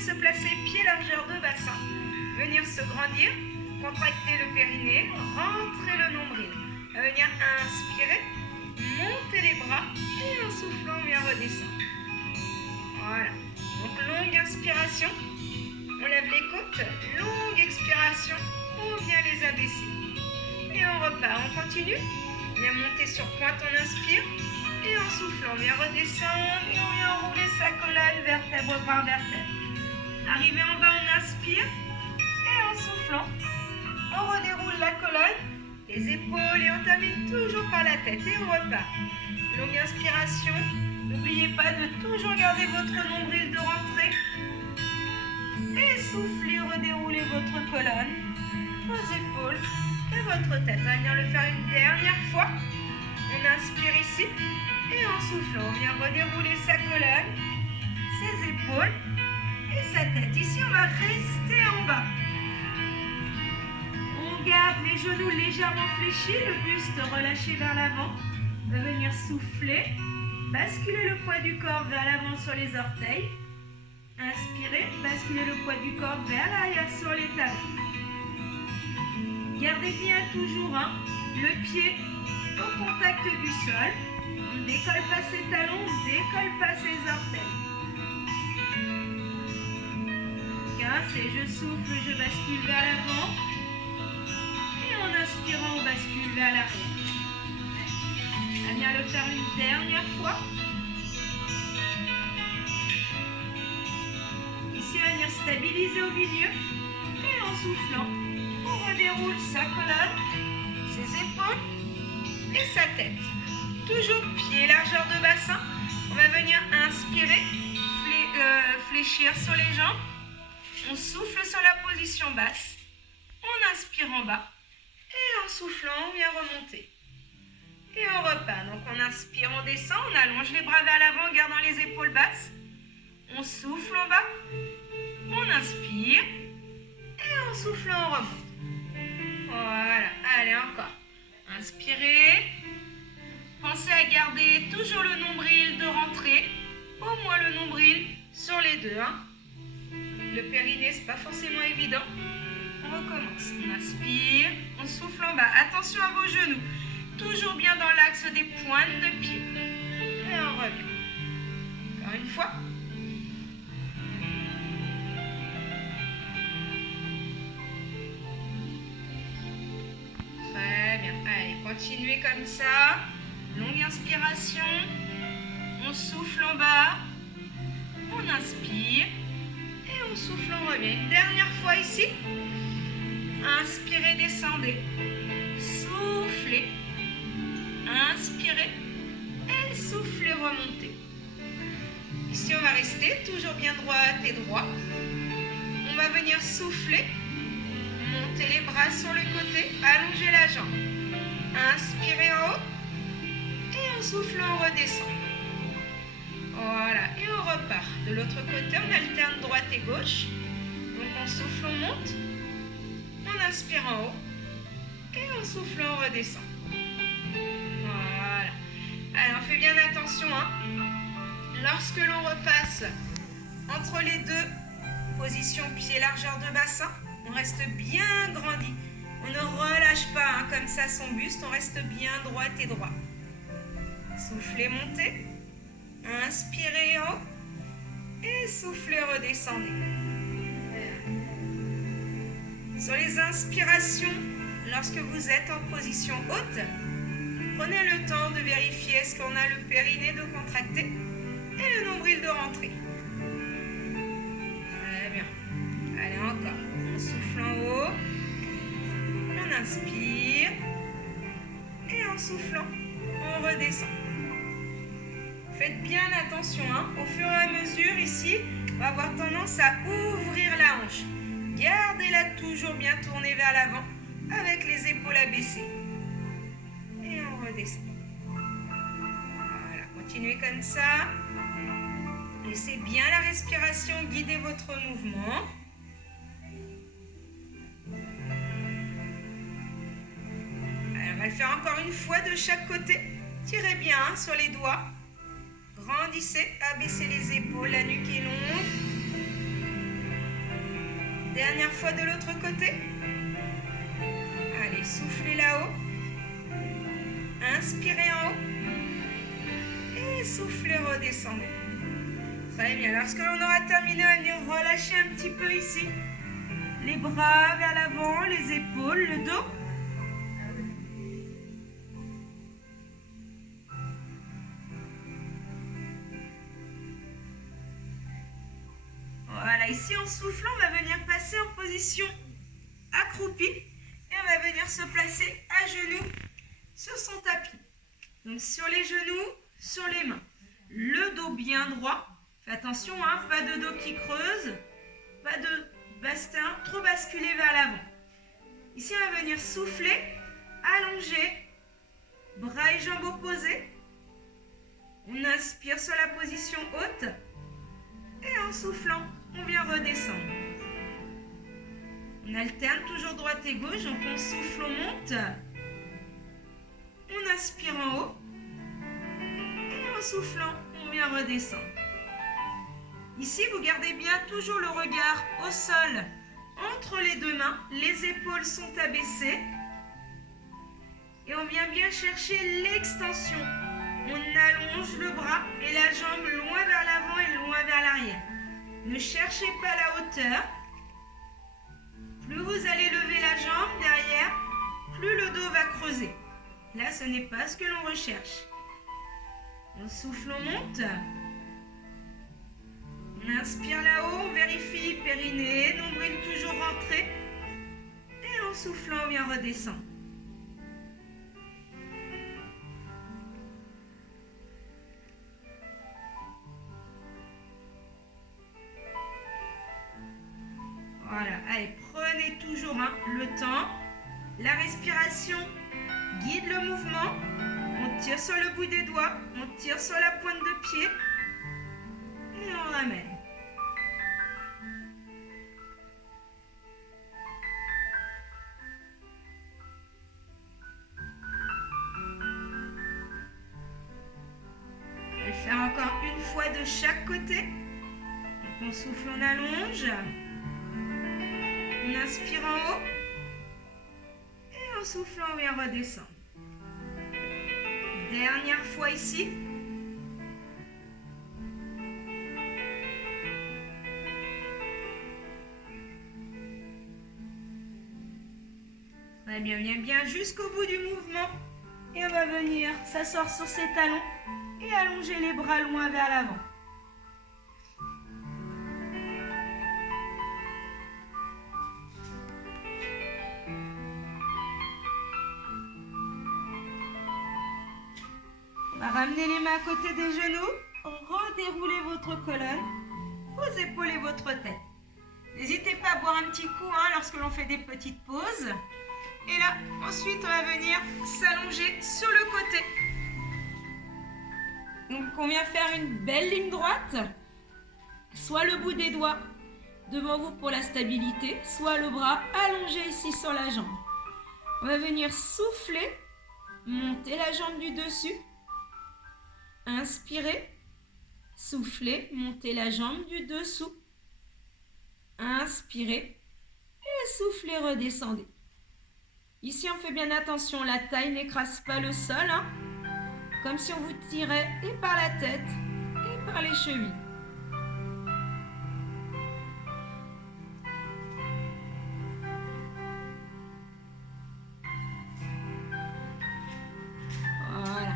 se placer pied largeur de bassin. Venir se grandir, contracter le périnée, rentrer le nombril. On va venir inspirer, monter les bras et en soufflant, on vient redescendre. Voilà. Donc longue inspiration, on lève les côtes. Longue expiration, on vient les abaisser. Et on repart, on continue. On vient monter sur pointe, on inspire. Et en soufflant, on vient redescendre et on vient enrouler sa colonne vertèbre par vertèbre. Arrivé en bas, on inspire. Et en soufflant, on redéroule la colonne, les épaules et on termine toujours par la tête. Et on repart. Longue inspiration. N'oubliez pas de toujours garder votre nombril de rentrée. Et soufflez, redéroulez votre colonne, vos épaules et votre tête. On va venir le faire une dernière fois. On inspire ici. Et en soufflant, on vient redérouler sa colonne, ses épaules et sa tête. Ici, on va rester en bas. On garde les genoux légèrement fléchis, le buste relâché vers l'avant. On va venir souffler, basculer le poids du corps vers l'avant sur les orteils. Inspirez, basculez le poids du corps vers l'arrière sur les talons. Gardez bien toujours le pied au contact du sol. On ne décolle pas ses talons, on ne décolle pas ses orteils. 15, et je souffle, je bascule vers l'avant. Et en inspirant, on bascule vers l'arrière. On va bien le faire une dernière fois. Ici, on va venir stabiliser au milieu. Et en soufflant, on redéroule sa colonne, ses épaules et sa tête. Toujours pied largeur de bassin. On va venir inspirer, fléchir sur les jambes. On souffle sur la position basse. On inspire en bas. Et en soufflant, on vient remonter. Et on repart. Donc on inspire, on descend, on allonge les bras vers l'avant en gardant les épaules basses. On souffle en bas. On inspire. Et en soufflant, on remonte. Voilà. Allez, encore. Inspirez. Pensez à garder toujours le nombril de rentrée, au moins le nombril sur les deux. Le périnée, c'est pas forcément évident. On recommence. On inspire, on souffle en bas. Attention à vos genoux. Toujours bien dans l'axe des pointes de pied. Et on revient. Encore une fois. Très bien. Allez, continuez comme ça. Longue inspiration, on souffle en bas, on inspire et on souffle, on revient. Une dernière fois ici, inspirez, descendez, soufflez, inspirez et soufflez, remontez. Ici, on va rester toujours bien droite et droit. On va venir souffler, monter les bras sur le côté, allonger la jambe. Inspirez en haut. Et en soufflant, on redescend. Voilà, et on repart. De l'autre côté, on alterne droite et gauche. Donc on souffle, on monte. On inspire en haut. Et en soufflant, on redescend. Voilà. Alors, on fait bien attention. Lorsque l'on repasse entre les deux positions pied largeur de bassin, on reste bien grandi. On ne relâche pas comme ça son buste, on reste bien droite et droit. Soufflez, montez. Inspirez en haut. Et soufflez, redescendez. Sur les inspirations, lorsque vous êtes en position haute, prenez le temps de vérifier est-ce qu'on a le périnée de contracter et le nombril de rentrer. Très bien. Allez, encore. On souffle en haut. On inspire. Et en soufflant, on redescend. Faites bien attention. Au fur et à mesure, ici, on va avoir tendance à ouvrir la hanche. Gardez-la toujours bien tournée vers l'avant avec les épaules abaissées. Et on redescend. Voilà, continuez comme ça. Laissez bien la respiration guider votre mouvement. Alors, on va le faire encore une fois de chaque côté. Tirez bien sur les doigts. Grandissez, abaissez les épaules, la nuque est longue. Dernière fois de l'autre côté. Allez, soufflez là-haut. Inspirez en haut. Et soufflez, redescendez. Très bien. Lorsque l'on aura terminé, on va venir relâcher un petit peu ici. Les bras vers l'avant, les épaules, le dos. Voilà, ici en soufflant, on va venir passer en position accroupie et on va venir se placer à genoux sur son tapis. Donc sur les genoux, sur les mains. Le dos bien droit. Fais attention, hein, pas de dos qui creuse, pas de bastin, trop basculé vers l'avant. Ici, on va venir souffler, allonger, bras et jambes opposés. On inspire sur la position haute et en soufflant, on vient redescendre. On alterne toujours droite et gauche, donc on souffle, on monte. On inspire en haut et en soufflant, on vient redescendre. Ici, vous gardez bien toujours le regard au sol, entre les deux mains. Les épaules sont abaissées. Et on vient bien chercher l'extension. On allonge le bras et la jambe loin vers l'avant et loin vers l'arrière. Ne cherchez pas la hauteur. Plus vous allez lever la jambe derrière, plus le dos va creuser. Là, ce n'est pas ce que l'on recherche. On souffle, on monte. On inspire là-haut, on vérifie périnée, nombril toujours rentré. Et en soufflant, on vient redescendre. Voilà, allez, prenez toujours le temps. La respiration guide le mouvement. On tire sur le bout des doigts, on tire sur la pointe de pied. Et on ramène. On va le faire encore une fois de chaque côté. Donc on souffle, on allonge. On inspire en haut. Et en soufflant, on vient redescendre. Dernière fois ici. Très bien, bien jusqu'au bout du mouvement. Et on va venir s'asseoir sur ses talons et allonger les bras loin vers l'avant. On va ramener les mains à côté des genoux, redérouler votre colonne, vos épaules et votre tête. N'hésitez pas à boire un petit coup lorsque l'on fait des petites pauses. Et là, ensuite, on va venir s'allonger sur le côté. Donc, on vient faire une belle ligne droite. Soit le bout des doigts devant vous pour la stabilité, soit le bras allongé ici sur la jambe. On va venir souffler, monter la jambe du dessus. Inspirez, soufflez, montez la jambe du dessous. Inspirez et soufflez, redescendez. Ici, on fait bien attention, la taille n'écrase pas le sol, comme si on vous tirait et par la tête et par les chevilles. Voilà.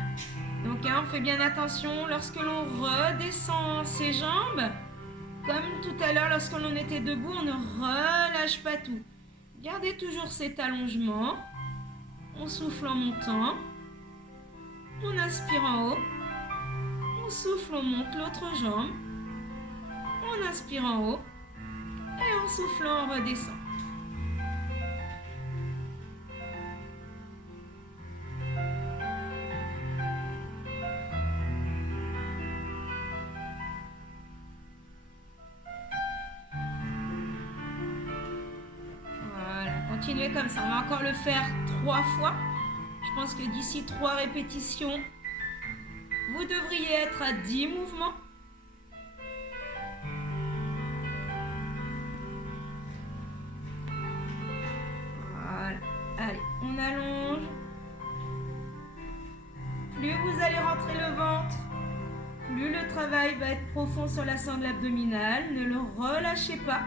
Donc, on fait bien attention lorsque l'on redescend ses jambes. Comme tout à l'heure, lorsque l'on était debout, on ne relâche pas tout. Gardez toujours cet allongement. On souffle en montant. On inspire en haut. On souffle, on monte l'autre jambe. On inspire en haut. Et en soufflant, on redescend. Continuez comme ça. On va encore le faire 3 fois. Je pense que d'ici 3 répétitions, vous devriez être à 10 mouvements. On allonge. Plus vous allez rentrer le ventre, plus le travail va être profond sur la sangle abdominale. Ne le relâchez pas.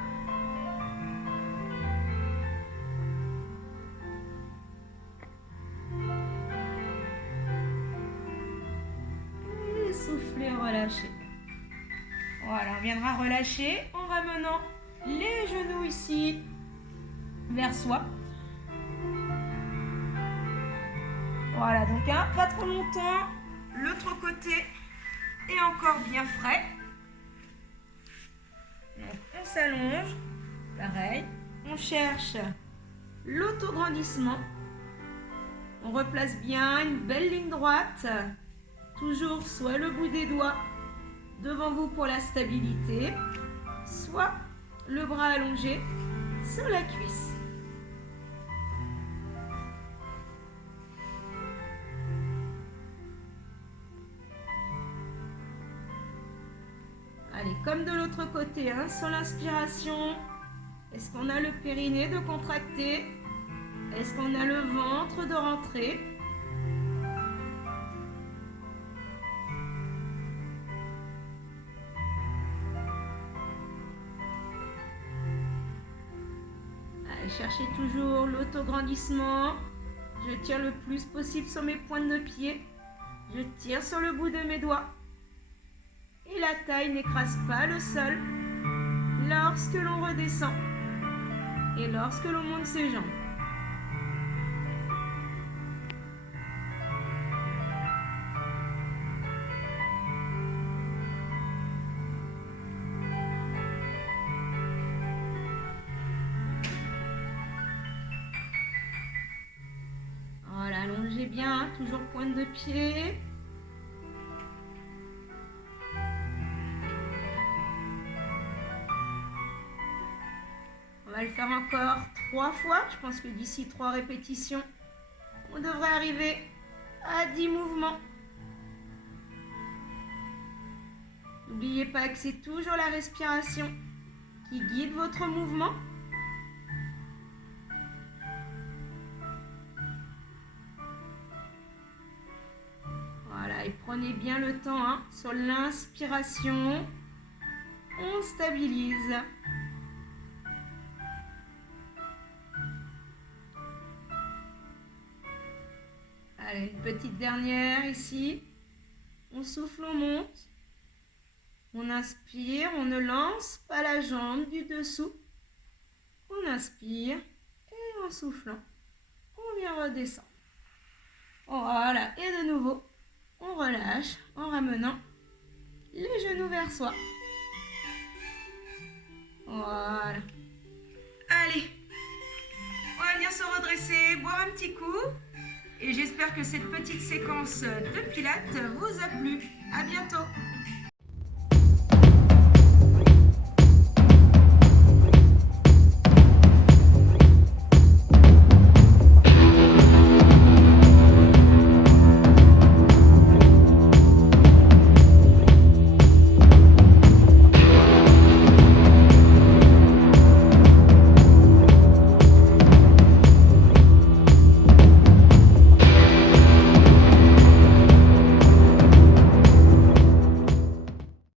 Et soufflez, relâchez. Voilà, on viendra relâcher en ramenant les genoux ici vers soi. Voilà, donc pas trop longtemps. L'autre côté est encore bien frais. Donc on s'allonge. Pareil. On cherche l'autograndissement. On replace bien une belle ligne droite. Toujours soit le bout des doigts devant vous pour la stabilité, soit le bras allongé sur la cuisse. Allez, comme de l'autre côté, hein, sur l'inspiration, est-ce qu'on a le périnée de contracter? Est-ce qu'on a le ventre de rentrer? Allez, cherchez toujours l'autograndissement. Je tire le plus possible sur mes pointes de pied. Je tire sur le bout de mes doigts. Et la taille n'écrase pas le sol lorsque l'on redescend et lorsque l'on monte ses jambes. Voilà, allongez bien, toujours pointe de pied. On va le faire encore 3 fois. Je pense que d'ici 3 répétitions, on devrait arriver à 10 mouvements. N'oubliez pas que c'est toujours la respiration qui guide votre mouvement. Voilà, et prenez bien le temps hein, sur l'inspiration. On stabilise. Allez, une petite dernière ici. On souffle, on monte. On inspire, on ne lance pas la jambe du dessous. On inspire et en soufflant, on vient redescendre. Voilà, et de nouveau, on relâche en ramenant les genoux vers soi. Voilà. Allez, on va venir se redresser, boire un petit coup. Et j'espère que cette petite séquence de pilates vous a plu. À bientôt.